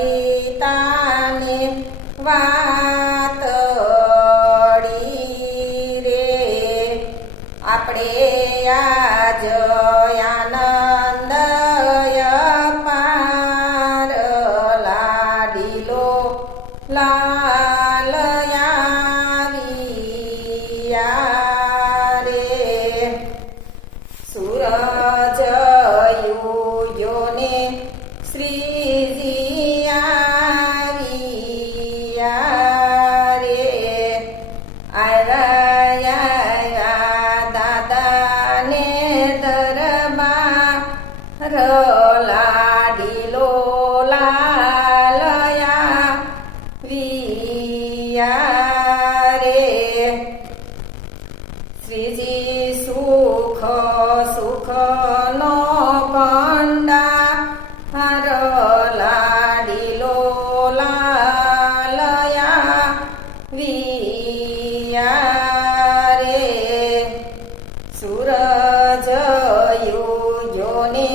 સવિતાને વાતડી રે. આપણે ત્યારે આવ્યા દાદાને દરબાર લાડીલો લાલયા વિયા રે શ્રીજી સુખ વિયારે સૂરજ યોજોને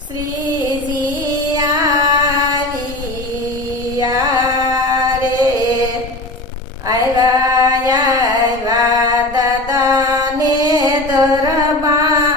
શ્રીજીયારે આવ્યા દાદાને દરબાર